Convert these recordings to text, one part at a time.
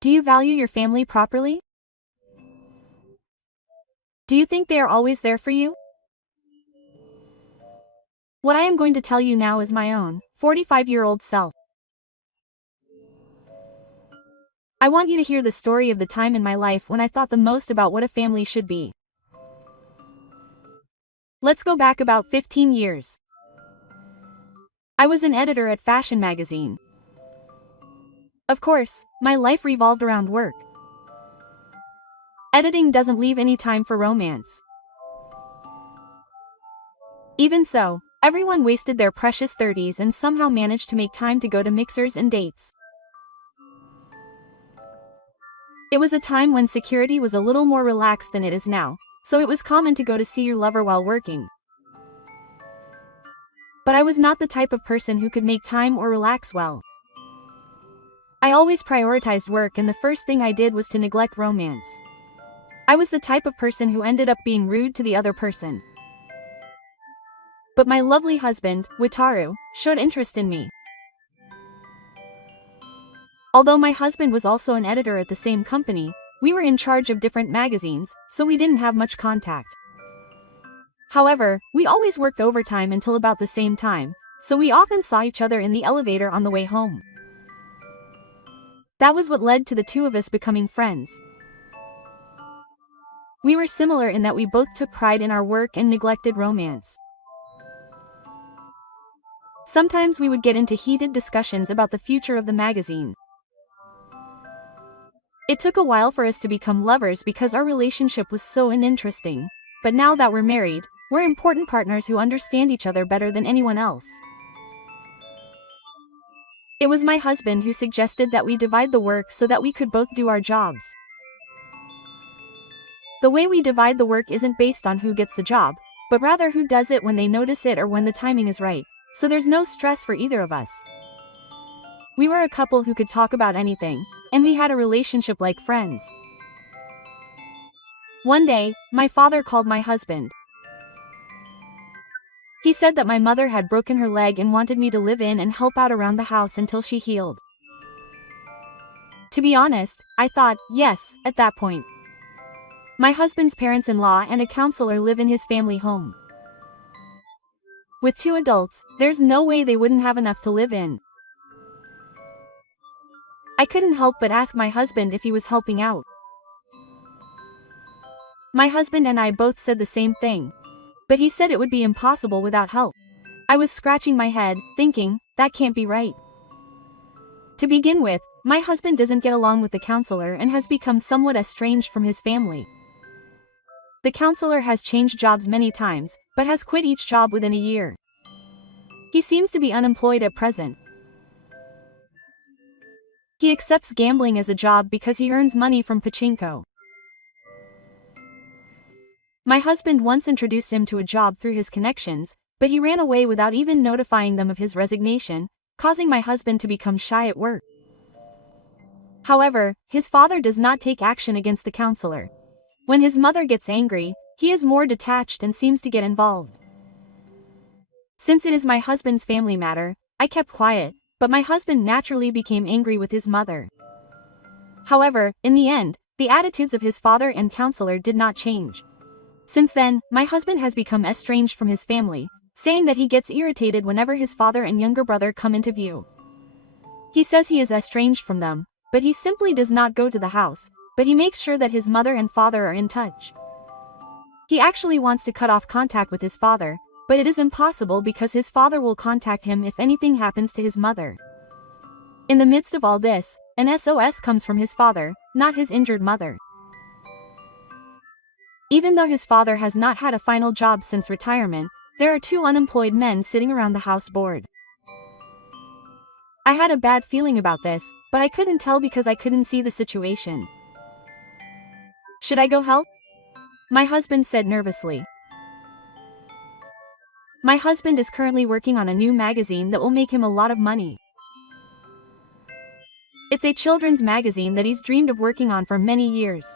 Do you value your family properly? Do you think they are always there for you? What I am going to tell you now is my own, 45-year-old self. I want you to hear the story of the time in my life when I thought the most about what a family should be. Let's go back about 15 years. I was an editor at fashion magazine. Of course, my life revolved around work. Editing doesn't leave any time for romance. Even so, everyone wasted their precious 30s and somehow managed to make time to go to mixers and dates. It was a time when security was a little more relaxed than it is now, so it was common to go to see your lover while working. But I was not the type of person who could make time or relax well. I always prioritized work, and the first thing I did was to neglect romance. I was the type of person who ended up being rude to the other person. But my lovely husband, Wataru, showed interest in me. Although my husband was also an editor at the same company, we were in charge of different magazines, so we didn't have much contact. However, we always worked overtime until about the same time, so we often saw each other in the elevator on the way home. That was what led to the two of us becoming friends. We were similar in that we both took pride in our work and neglected romance. Sometimes we would get into heated discussions about the future of the magazine. It took a while for us to become lovers because our relationship was so uninteresting, but now that we're married, we're important partners who understand each other better than anyone else. It was my husband who suggested that we divide the work so that we could both do our jobs. The way we divide the work isn't based on who gets the job, but rather who does it when they notice it or when the timing is right, so there's no stress for either of us. We were a couple who could talk about anything, and we had a relationship like friends. One day, my father called my husband. He said that my mother had broken her leg and wanted me to live in and help out around the house until she healed. To be honest, I thought, yes, at that point. My husband's parents-in-law and a counselor live in his family home. With 2 adults, there's no way they wouldn't have enough to live in. I couldn't help but ask my husband if he was helping out. My husband and I both said the same thing. But he said it would be impossible without help. I was scratching my head, thinking, that can't be right. To begin with, my husband doesn't get along with the counselor and has become somewhat estranged from his family. The counselor has changed jobs many times, but has quit each job within a year. He seems to be unemployed at present. He accepts gambling as a job because he earns money from pachinko. My husband once introduced him to a job through his connections, but he ran away without even notifying them of his resignation, causing my husband to become shy at work. However, his father does not take action against the counselor. When his mother gets angry, he is more detached and seems to get involved. Since it is my husband's family matter, I kept quiet, but my husband naturally became angry with his mother. However, in the end, the attitudes of his father and counselor did not change. Since then, my husband has become estranged from his family, saying that he gets irritated whenever his father and younger brother come into view. He says he is estranged from them, but he simply does not go to the house, but he makes sure that his mother and father are in touch. He actually wants to cut off contact with his father, but it is impossible because his father will contact him if anything happens to his mother. In the midst of all this, an SOS comes from his father, not his injured mother. Even though his father has not had a final job since retirement, there are 2 unemployed men sitting around the house bored. I had a bad feeling about this, but I couldn't tell because I couldn't see the situation. Should I go help? My husband said nervously. My husband is currently working on a new magazine that will make him a lot of money. It's a children's magazine that he's dreamed of working on for many years.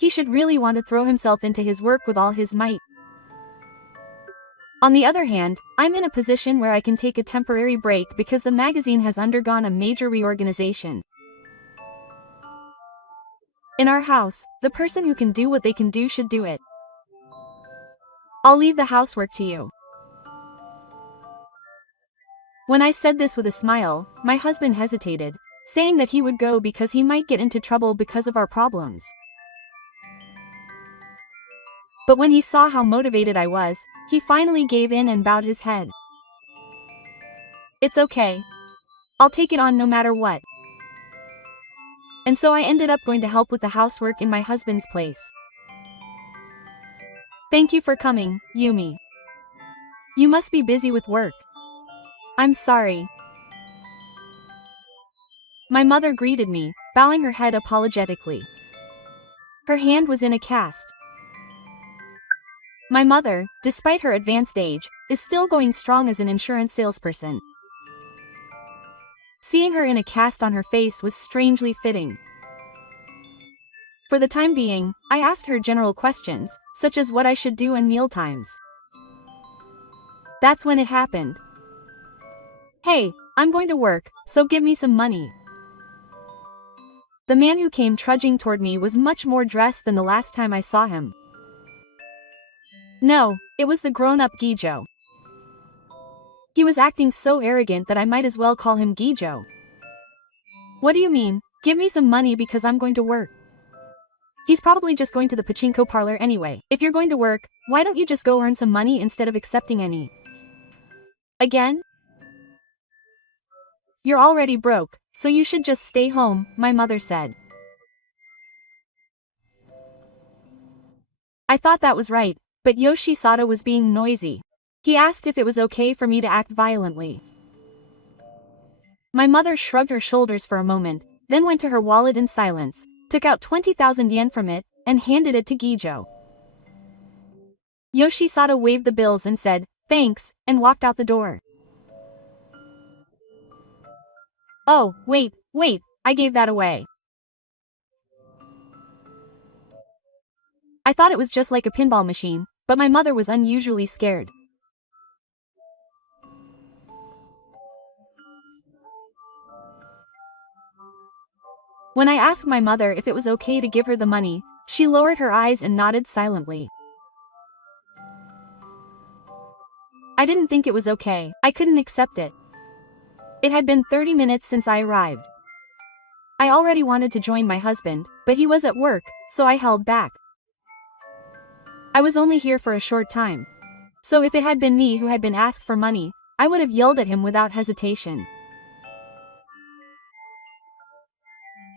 He should really want to throw himself into his work with all his might. On the other hand, I'm in a position where I can take a temporary break because the magazine has undergone a major reorganization. In our house, the person who can do what they can do should do it. I'll leave the housework to you. When I said this with a smile, my husband hesitated, saying that he would go because he might get into trouble because of our problems. But when he saw how motivated I was, he finally gave in and bowed his head. It's okay. I'll take it on no matter what. And so I ended up going to help with the housework in my husband's place. Thank you for coming, Yumi. You must be busy with work. I'm sorry. My mother greeted me, bowing her head apologetically. Her hand was in a cast. My mother, despite her advanced age, is still going strong as an insurance salesperson. Seeing her in a cast on her face was strangely fitting. For the time being, I asked her general questions, such as what I should do in mealtimes. That's when it happened. Hey, I'm going to work, so give me some money. The man who came trudging toward me was much more dressed than the last time I saw him. No, it was the grown-up Gijo. He was acting so arrogant that I might as well call him Gijo. What do you mean, give me some money because I'm going to work? He's probably just going to the pachinko parlor anyway. If you're going to work, why don't you just go earn some money instead of accepting any? Again? You're already broke, so you should just stay home, my mother said. I thought that was right, but Yoshi-Sato was being noisy. He asked if it was okay for me to act violently. My mother shrugged her shoulders for a moment, then went to her wallet in silence, took out 20,000 yen from it, and handed it to Gijo. Yoshi-Sato waved the bills and said, thanks, and walked out the door. Oh, wait, I gave that away. I thought it was just like a pinball machine, but my mother was unusually scared. When I asked my mother if it was okay to give her the money, she lowered her eyes and nodded silently. I didn't think it was okay. I couldn't accept it. It had been 30 minutes since I arrived. I already wanted to join my husband, but he was at work, so I held back. I was only here for a short time. So if it had been me who had been asked for money, I would have yelled at him without hesitation.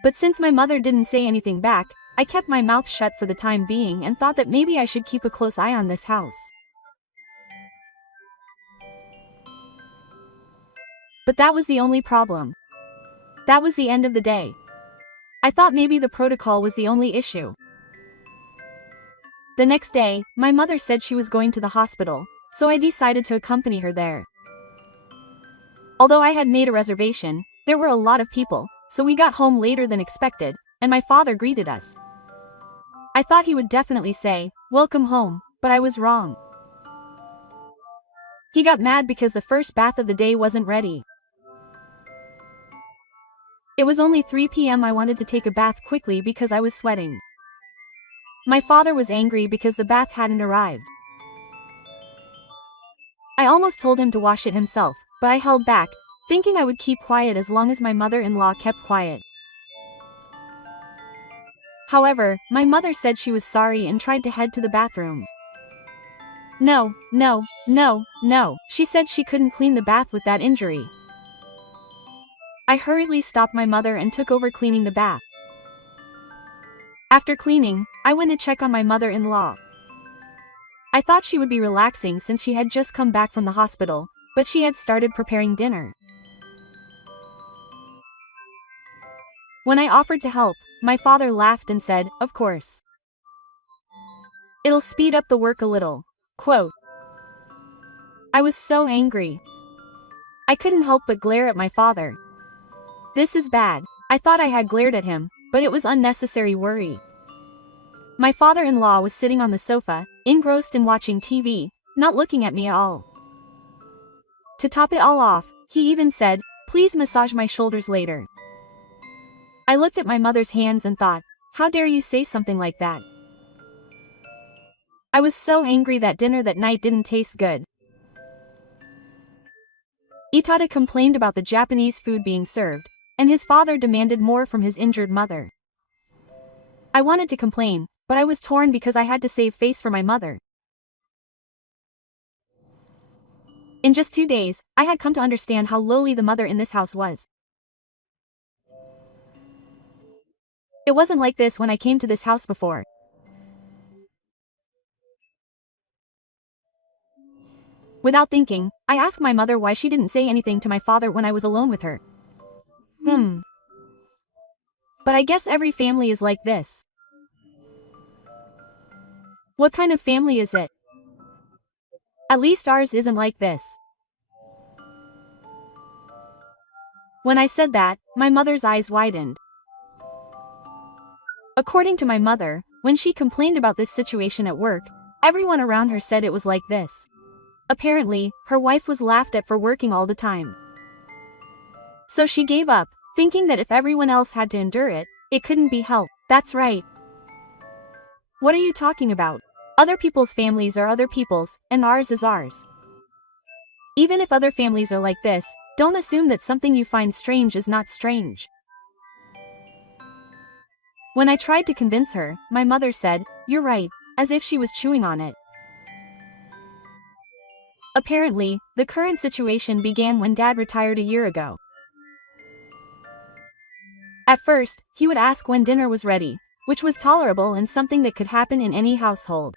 But since my mother didn't say anything back, I kept my mouth shut for the time being and thought that maybe I should keep a close eye on this house. But that was the only problem. That was the end of the day. I thought maybe the protocol was the only issue. The next day, my mother said she was going to the hospital, so I decided to accompany her there. Although I had made a reservation, there were a lot of people, so we got home later than expected, and my father greeted us. I thought he would definitely say, "Welcome home," but I was wrong. He got mad because the first bath of the day wasn't ready. It was only 3 p.m. I wanted to take a bath quickly because I was sweating. My father was angry because the bath hadn't arrived. I almost told him to wash it himself, but I held back, thinking I would keep quiet as long as my mother-in-law kept quiet. However, my mother said she was sorry and tried to head to the bathroom. No, she said she couldn't clean the bath with that injury. I hurriedly stopped my mother and took over cleaning the bath. After cleaning, I went to check on my mother-in-law. I thought she would be relaxing since she had just come back from the hospital, but she had started preparing dinner. When I offered to help, my father laughed and said, "Of course. It'll speed up the work a little." Quote. I was so angry. I couldn't help but glare at my father. This is bad. I thought I had glared at him, but it was unnecessary worry. My father-in-law was sitting on the sofa, engrossed in watching TV, not looking at me at all. To top it all off, he even said, "Please massage my shoulders later." I looked at my mother's hands and thought, How dare you say something like that? I was so angry that dinner that night didn't taste good. Itada complained about the Japanese food being served, and his father demanded more from his injured mother. I wanted to complain, but I was torn because I had to save face for my mother. In just 2 days, I had come to understand how lowly the mother in this house was. It wasn't like this when I came to this house before. Without thinking, I asked my mother why she didn't say anything to my father when I was alone with her. But I guess every family is like this. What kind of family is it? At least ours isn't like this. When I said that, my mother's eyes widened. According to my mother, when she complained about this situation at work, everyone around her said it was like this. Apparently, her wife was laughed at for working all the time. So she gave up, thinking that if everyone else had to endure it, it couldn't be helped. That's right. What are you talking about? Other people's families are other people's, and ours is ours. Even if other families are like this, don't assume that something you find strange is not strange. When I tried to convince her, my mother said, "You're right," as if she was chewing on it. Apparently, the current situation began when Dad retired a year ago. At first, he would ask when dinner was ready, which was tolerable and something that could happen in any household.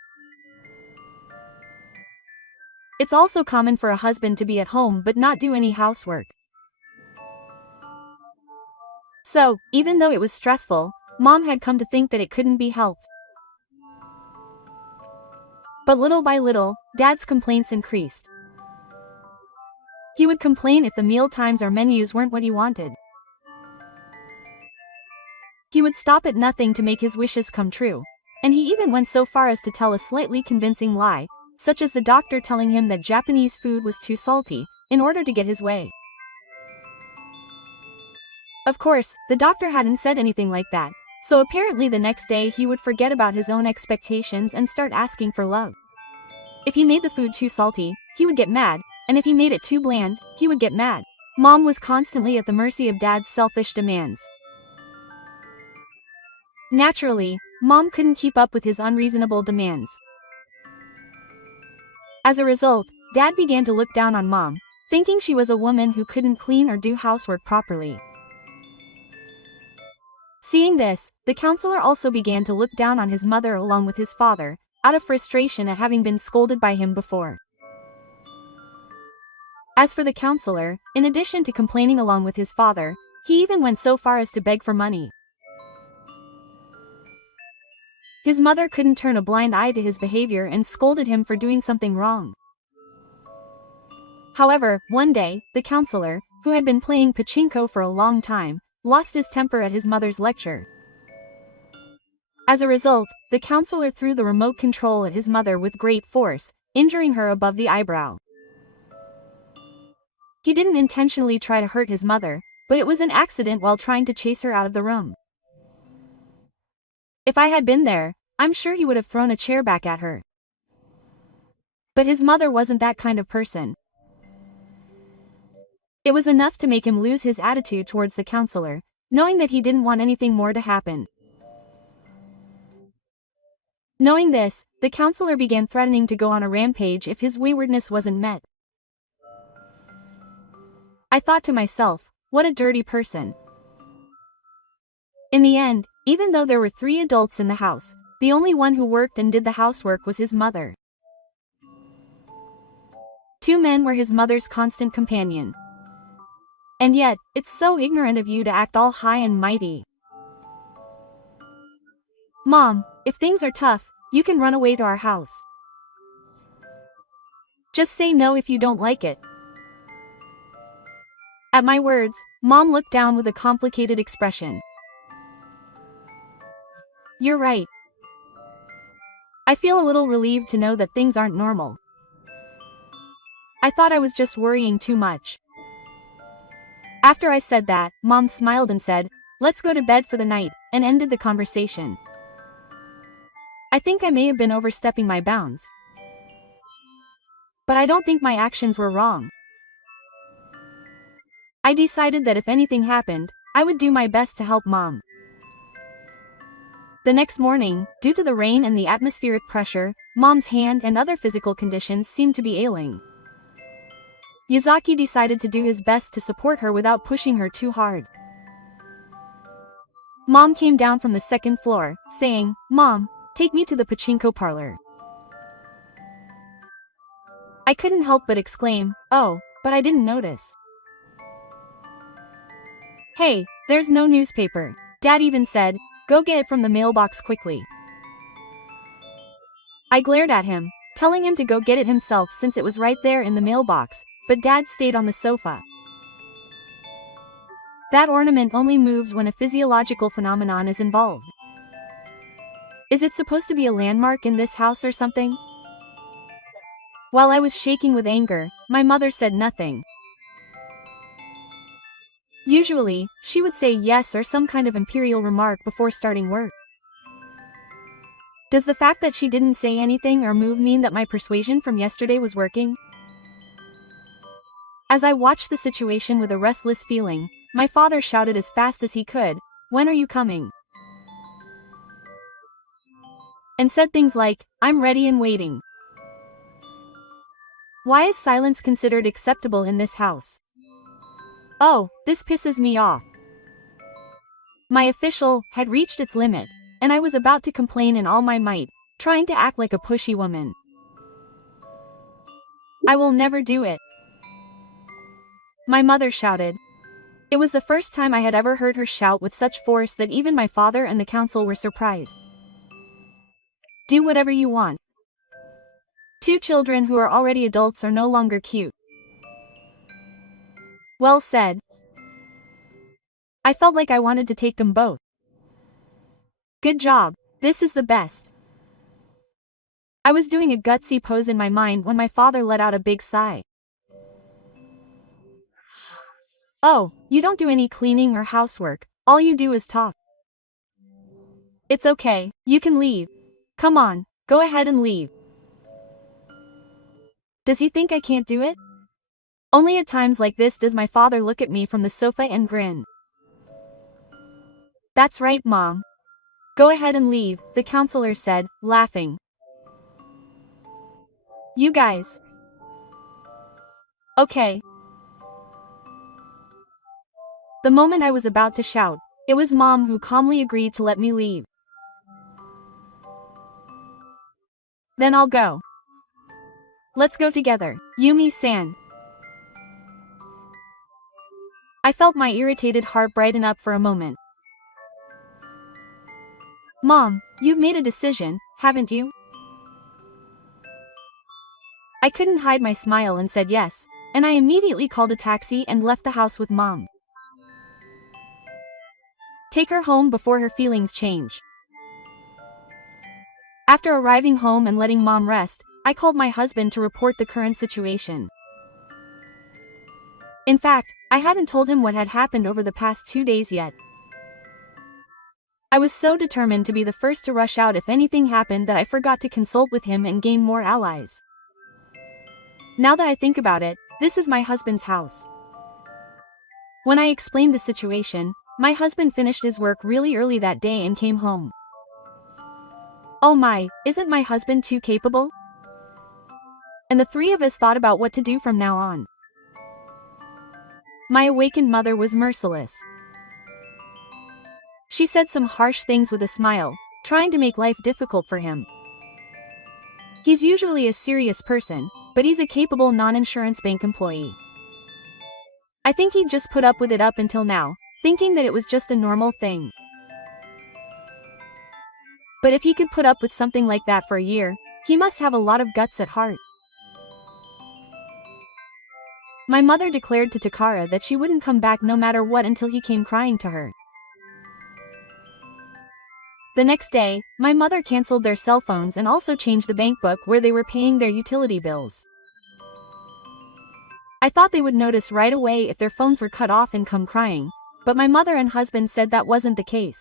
It's also common for a husband to be at home but not do any housework. So, even though it was stressful, Mom had come to think that it couldn't be helped. But little by little, Dad's complaints increased. He would complain if the meal times or menus weren't what he wanted. He would stop at nothing to make his wishes come true, and he even went so far as to tell a slightly convincing lie, such as the doctor telling him that Japanese food was too salty, in order to get his way. Of course, the doctor hadn't said anything like that, so apparently the next day he would forget about his own expectations and start asking for love. If he made the food too salty, he would get mad, and if he made it too bland, he would get mad. Mom was constantly at the mercy of Dad's selfish demands. Naturally, Mom couldn't keep up with his unreasonable demands. As a result, Dad began to look down on Mom, thinking she was a woman who couldn't clean or do housework properly. Seeing this, the counselor also began to look down on his mother along with his father, out of frustration at having been scolded by him before. As for the counselor, in addition to complaining along with his father, he even went so far as to beg for money. His mother couldn't turn a blind eye to his behavior and scolded him for doing something wrong. However, one day, the counselor, who had been playing pachinko for a long time, lost his temper at his mother's lecture. As a result, the counselor threw the remote control at his mother with great force, injuring her above the eyebrow. He didn't intentionally try to hurt his mother, but it was an accident while trying to chase her out of the room. If I had been there, I'm sure he would have thrown a chair back at her. But his mother wasn't that kind of person. It was enough to make him lose his attitude towards the counselor, knowing that he didn't want anything more to happen. Knowing this, the counselor began threatening to go on a rampage if his waywardness wasn't met. I thought to myself, what a dirty person. In the end, even though there were 3 adults in the house, the only one who worked and did the housework was his mother. 2 men were his mother's constant companion. And yet, it's so ignorant of you to act all high and mighty. Mom, if things are tough, you can run away to our house. Just say no if you don't like it. At my words, Mom looked down with a complicated expression. You're right. I feel a little relieved to know that things aren't normal. I thought I was just worrying too much. After I said that, Mom smiled and said, let's go to bed for the night, and ended the conversation. I think I may have been overstepping my bounds. But I don't think my actions were wrong. I decided that if anything happened, I would do my best to help Mom. The next morning, due to the rain and the atmospheric pressure, Mom's hand and other physical conditions seemed to be ailing. Yazaki decided to do his best to support her without pushing her too hard. Mom came down from the second floor, saying, "Mom, take me to the pachinko parlor." I couldn't help but exclaim, "Oh, but I didn't notice." "Hey, there's no newspaper." Dad even said, "Go get it from the mailbox quickly." I glared at him, telling him to go get it himself since it was right there in the mailbox, but Dad stayed on the sofa. That ornament only moves when a physiological phenomenon is involved. Is it supposed to be a landmark in this house or something? While I was shaking with anger, my mother said nothing. Usually, she would say yes or some kind of imperial remark before starting work. Does the fact that she didn't say anything or move mean that my persuasion from yesterday was working? As I watched the situation with a restless feeling, my father shouted as fast as he could, "When are you coming?" And said things like, "I'm ready and waiting." Why is silence considered acceptable in this house? Oh, this pisses me off. My official had reached its limit, and I was about to complain in all my might, trying to act like a pushy woman. "I will never do it," my mother shouted. It was the first time I had ever heard her shout with such force that even my father and the council were surprised. "Do whatever you want. Two children who are already adults are no longer cute." Well said. I felt like I wanted to take them both. Good job, this is the best. I was doing a gutsy pose in my mind when my father let out a big sigh. "Oh, you don't do any cleaning or housework, all you do is talk." "It's okay, you can leave. Come on, go ahead and leave." Does he think I can't do it? Only at times like this does my father look at me from the sofa and grin. "That's right, Mom. Go ahead and leave," the counselor said, laughing. "You guys." "Okay." The moment I was about to shout, it was Mom who calmly agreed to let me leave. "Then I'll go. Let's go together, Yumi-san." I felt my irritated heart brighten up for a moment. "Mom, you've made a decision, haven't you?" I couldn't hide my smile and said yes, and I immediately called a taxi and left the house with Mom. Take her home before her feelings change. After arriving home and letting Mom rest, I called my husband to report the current situation. In fact, I hadn't told him what had happened over the past 2 days yet. I was so determined to be the first to rush out if anything happened that I forgot to consult with him and gain more allies. Now that I think about it, this is my husband's house. When I explained the situation, my husband finished his work really early that day and came home. Oh my, isn't my husband too capable? And the three of us thought about what to do from now on. My awakened mother was merciless. She said some harsh things with a smile, trying to make life difficult for him. He's usually a serious person, but he's a capable non-insurance bank employee. I think he'd just put up with it up until now, thinking that it was just a normal thing. But if he could put up with something like that for a year, he must have a lot of guts at heart. My mother declared to Takara that she wouldn't come back no matter what until he came crying to her. The next day, my mother canceled their cell phones and also changed the bank book where they were paying their utility bills. I thought they would notice right away if their phones were cut off and come crying, but my mother and husband said that wasn't the case.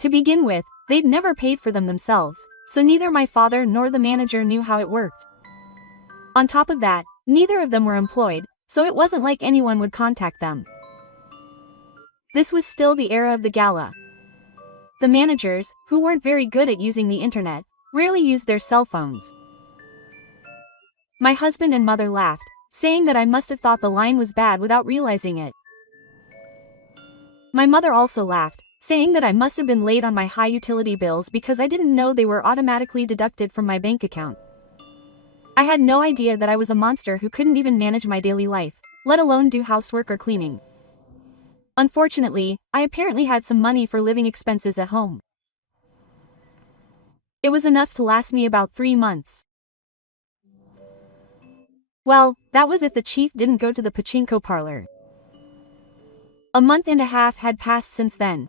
To begin with, they'd never paid for them themselves, so neither my father nor the manager knew how it worked. On top of that, neither of them were employed, so it wasn't like anyone would contact them. This was still the era of the gala. The managers, who weren't very good at using the internet, rarely used their cell phones. My husband and mother laughed, saying that I must have thought the line was bad without realizing it. My mother also laughed, saying that I must have been late on my high utility bills because I didn't know they were automatically deducted from my bank account. I had no idea that I was a monster who couldn't even manage my daily life, let alone do housework or cleaning. Unfortunately, I apparently had some money for living expenses at home. It was enough to last me about 3 months. Well, that was if the chief didn't go to the pachinko parlor. A month and a half had passed since then.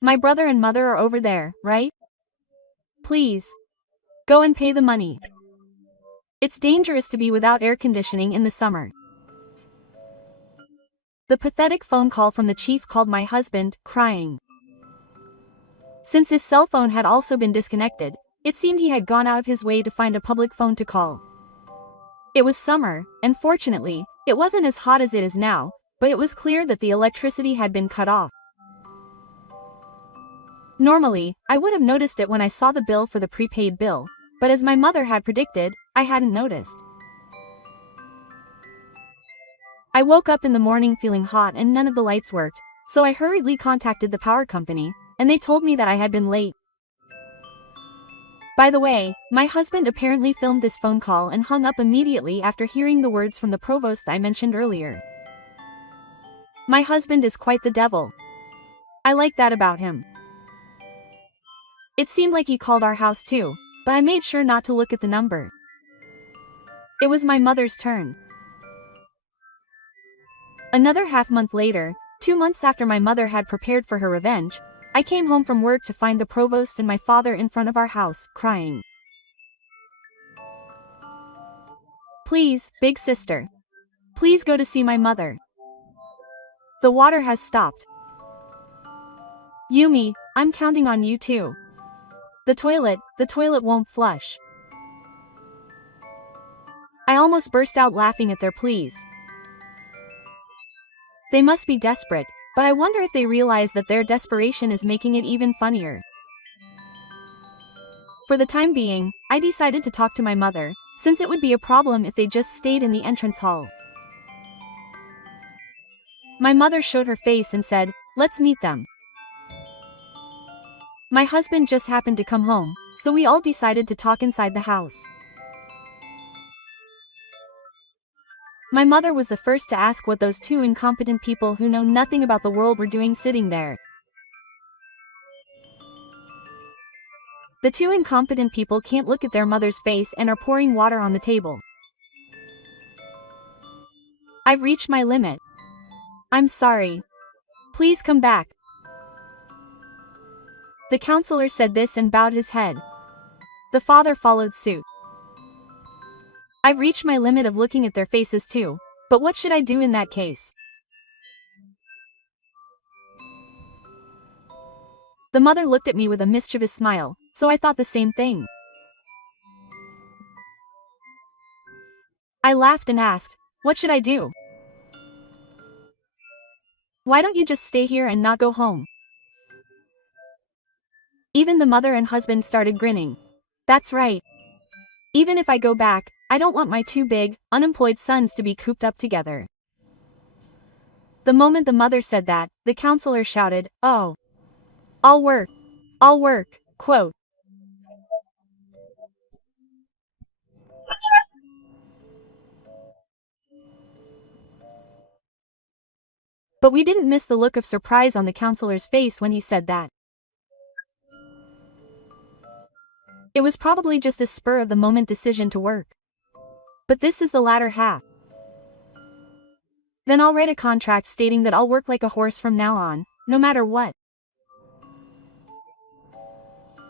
My brother and mother are over there, right? Please. Go and pay the money. It's dangerous to be without air conditioning in the summer. The pathetic phone call from the chief called my husband, crying. Since his cell phone had also been disconnected, it seemed he had gone out of his way to find a public phone to call. It was summer, and fortunately, it wasn't as hot as it is now, but it was clear that the electricity had been cut off. Normally, I would have noticed it when I saw the bill for the prepaid bill, but as my mother had predicted, I hadn't noticed. I woke up in the morning feeling hot and none of the lights worked, so I hurriedly contacted the power company, and they told me that I had been late. By the way, my husband apparently filmed this phone call and hung up immediately after hearing the words from the provost I mentioned earlier. My husband is quite the devil. I like that about him. It seemed like he called our house too, but I made sure not to look at the number. It was my mother's turn. Another half-month later, 2 months after my mother had prepared for her revenge, I came home from work to find the provost and my father in front of our house, crying. Please, big sister. Please go to see my mother. The water has stopped. Yumi, I'm counting on you too. The toilet won't flush. I almost burst out laughing at their pleas. They must be desperate, but I wonder if they realize that their desperation is making it even funnier. For the time being, I decided to talk to my mother, since it would be a problem if they just stayed in the entrance hall. My mother showed her face and said, "Let's meet them." My husband just happened to come home, so we all decided to talk inside the house. My mother was the first to ask what those two incompetent people who know nothing about the world were doing sitting there. The two incompetent people can't look at their mother's face and are pouring water on the table. I've reached my limit. I'm sorry. Please come back. The counselor said this and bowed his head. The father followed suit. I've reached my limit of looking at their faces too, but what should I do in that case? The mother looked at me with a mischievous smile, so I thought the same thing. I laughed and asked, "What should I do? Why don't you just stay here and not go home?" Even the mother and husband started grinning. That's right. Even if I go back, I don't want my two big, unemployed sons to be cooped up together. The moment the mother said that, the counselor shouted, "Oh. I'll work, quote." But we didn't miss the look of surprise on the counselor's face when he said that. It was probably just a spur-of-the-moment decision to work. But this is the latter half. Then I'll write a contract stating that I'll work like a horse from now on, no matter what.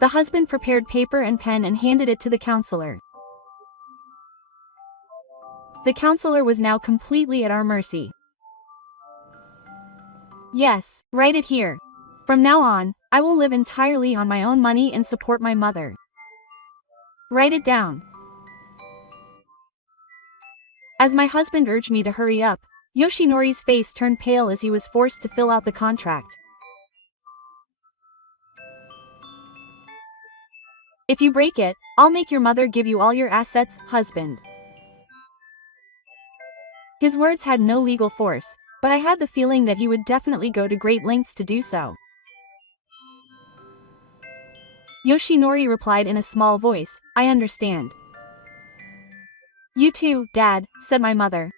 The husband prepared paper and pen and handed it to the counselor. The counselor was now completely at our mercy. Yes, write it here. From now on, I will live entirely on my own money and support my mother. Write it down. As my husband urged me to hurry up, Yoshinori's face turned pale as he was forced to fill out the contract. If you break it, I'll make your mother give you all your assets, husband. His words had no legal force, but I had the feeling that he would definitely go to great lengths to do so. Yoshinori replied in a small voice, I understand. You too, Dad, said my mother.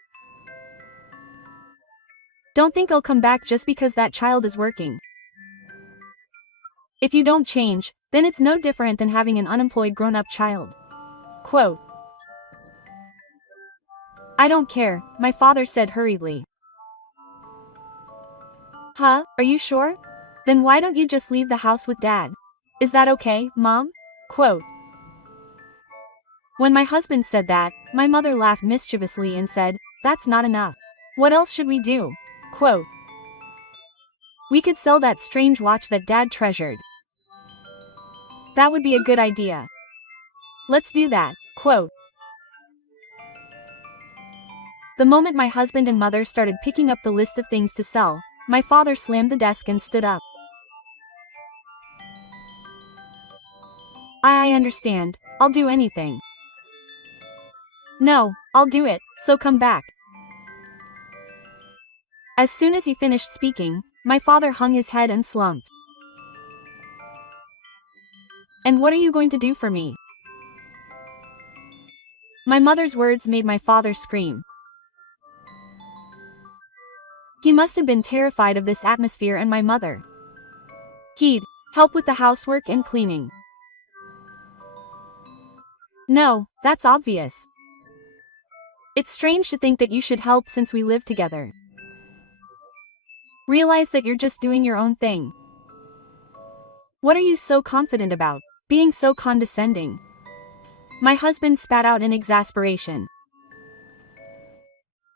Don't think I'll come back just because that child is working. If you don't change, then it's no different than having an unemployed grown-up child. Quote. I don't care, my father said hurriedly. Huh, are you sure? Then why don't you just leave the house with Dad? Is that okay, Mom? Quote. When my husband said that, my mother laughed mischievously and said, that's not enough. What else should we do? Quote. We could sell that strange watch that Dad treasured. That would be a good idea. Let's do that. Quote. The moment my husband and mother started picking up the list of things to sell, my father slammed the desk and stood up. I understand. I'll do anything. No, I'll do it, so come back. As soon as he finished speaking, my father hung his head and slumped. And what are you going to do for me? My mother's words made my father scream. He must have been terrified of this atmosphere and my mother. He'd help with the housework and cleaning. No, that's obvious. It's strange to think that you should help since we live together. Realize that you're just doing your own thing. What are you so confident about, being so condescending? My husband spat out in exasperation.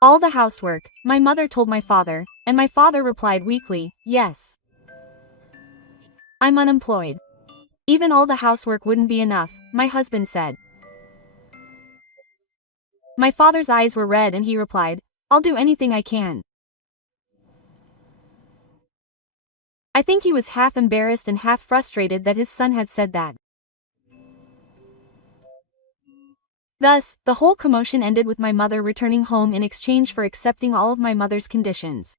All the housework, my mother told my father, and my father replied weakly, yes. I'm unemployed. Even all the housework wouldn't be enough, my husband said. My father's eyes were red and he replied, I'll do anything I can. I think he was half embarrassed and half frustrated that his son had said that. Thus, the whole commotion ended with my mother returning home in exchange for accepting all of my mother's conditions.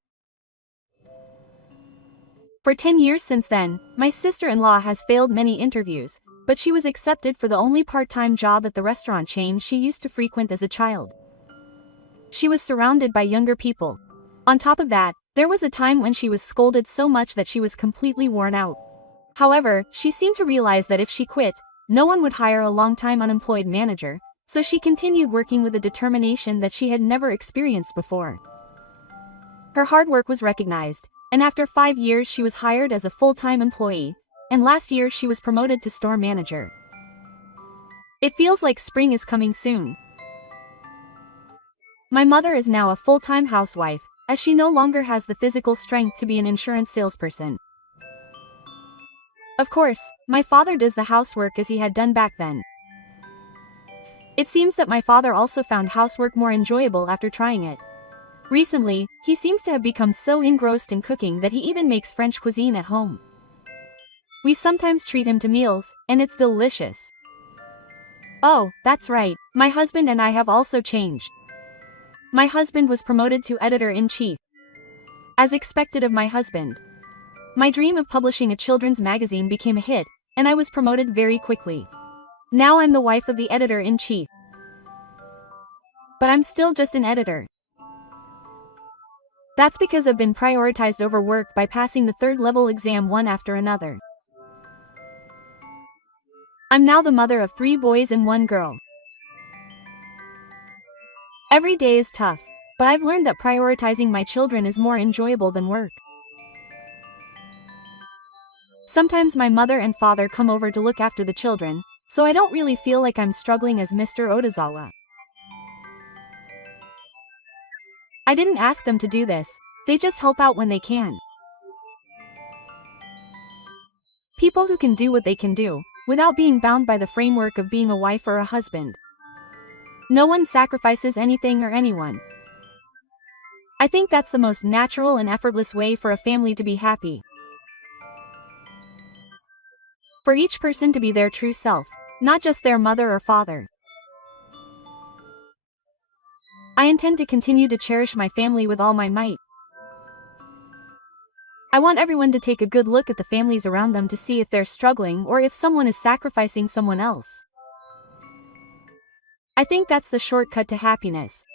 For 10 years since then, my sister-in-law has failed many interviews, but she was accepted for the only part-time job at the restaurant chain she used to frequent as a child. She was surrounded by younger people. On top of that, there was a time when she was scolded so much that she was completely worn out. However, she seemed to realize that if she quit, no one would hire a long-time unemployed manager, so she continued working with a determination that she had never experienced before. Her hard work was recognized, and after 5 years she was hired as a full-time employee, and last year she was promoted to store manager. It feels like spring is coming soon. My mother is now a full-time housewife, as she no longer has the physical strength to be an insurance salesperson. Of course, my father does the housework as he had done back then. It seems that my father also found housework more enjoyable after trying it. Recently, he seems to have become so engrossed in cooking that he even makes French cuisine at home. We sometimes treat him to meals, and it's delicious. Oh, that's right, my husband and I have also changed. My husband was promoted to editor-in-chief. As expected of my husband. My dream of publishing a children's magazine became a hit, and I was promoted very quickly. Now I'm the wife of the editor-in-chief. But I'm still just an editor. That's because I've been prioritized over work by passing the 3rd level exam one after another. I'm now the mother of 3 boys and 1 girl. Every day is tough, but I've learned that prioritizing my children is more enjoyable than work. Sometimes my mother and father come over to look after the children, so I don't really feel like I'm struggling as Mr. Otazawa. I didn't ask them to do this, they just help out when they can. People who can do what they can do, without being bound by the framework of being a wife or a husband. No one sacrifices anything or anyone. I think that's the most natural and effortless way for a family to be happy. For each person to be their true self, not just their mother or father. I intend to continue to cherish my family with all my might. I want everyone to take a good look at the families around them to see if they're struggling or if someone is sacrificing someone else. I think that's the shortcut to happiness.